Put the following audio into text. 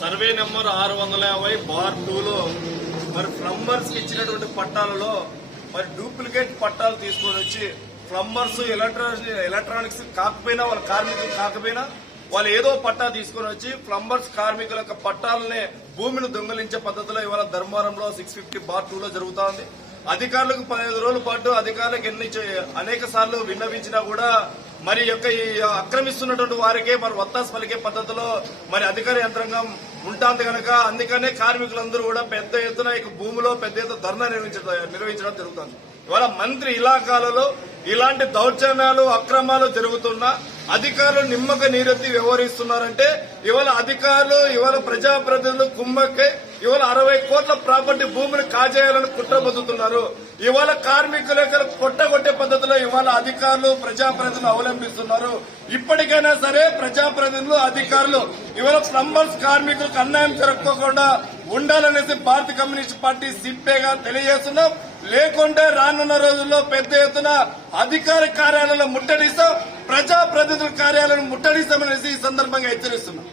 Survey number ఆరు వందల యాభై బార్ టూలో మరి ప్లంబర్స్కి ఇచ్చినటువంటి పట్టాలలో మరి డూప్లికేట్ పట్టాలు తీసుకొని వచ్చి ప్లంబర్స్ ఎలక్ట్రానిక్స్ ఎలక్ట్రానిక్స్ కాకపోయినా వాళ్ళ కార్మికులు కాకపోయినా వాళ్ళు ఏదో పట్టా తీసుకొని వచ్చి ప్లంబర్స్ కార్మికుల యొక్క పట్టాలనే భూమిని దొంగలించే పద్ధతిలో ఇవాళ ధర్మారంలో సిక్స్ ఫిఫ్టీ బార్ టూలో జరుగుతా ఉంది అధికారులకు పదిహేను రోజుల పాటు అధికారులకు ఎన్ని అనేక సార్లు విన్నవించినా కూడా మరి యొక్క ఈ ఆక్రమిస్తున్నటువంటి వారికే మరి వత్తాస్ పలికే పద్ధతిలో మరి అధికార యంత్రాంగం ఉంటుంది కనుక అందుకనే కార్మికులందరూ కూడా పెద్ద ఎత్తున ఇక భూమిలో పెద్ద ఎత్తున ధర్నా నిర్వహించడం నిర్వహించడం జరుగుతుంది. ఇవాళ మంత్రి ఇలాకాలలో ఇలాంటి దౌర్జన్యాలు అక్రమాలు జరుగుతున్నా అధికారులు నిమ్మక నీరెత్తి వ్యవహరిస్తున్నారంటే ఇవాళ అధికారులు ఇవాళ ప్రజాప్రతినిధులు కుమ్మక్కే ఇవాళ అరవై కోట్ల ప్రాపర్టీ భూమిని కాజేయాలని కుట్రబొద్దుతున్నారు ఇవాళ కార్మికుల కొట్టగొట్టే పద్ధతిలో ఇవాళ అధికారులు ప్రజాప్రతినిధులు అవలంబిస్తున్నారు. ఇప్పటికైనా సరే ప్రజాప్రతినిధులు అధికారులు ఇవాళ ప్లంబర్స్ కార్మికులకు అన్యాయం జరగకోకుండా ఉండాలనేసి భారత కమ్యూనిస్ట్ పార్టీ సిప్పేగా తెలియజేస్తున్నాం లేకుంటే రానున్న రోజుల్లో పెద్ద ఎత్తున అధికార కార్యాలయంలో ముట్టడిస్తాం. ప్రజాప్రతినిధుల కార్యాలయం ముట్టడిస్తామనేసి ఈ సందర్భంగా హెచ్చరిస్తున్నాం.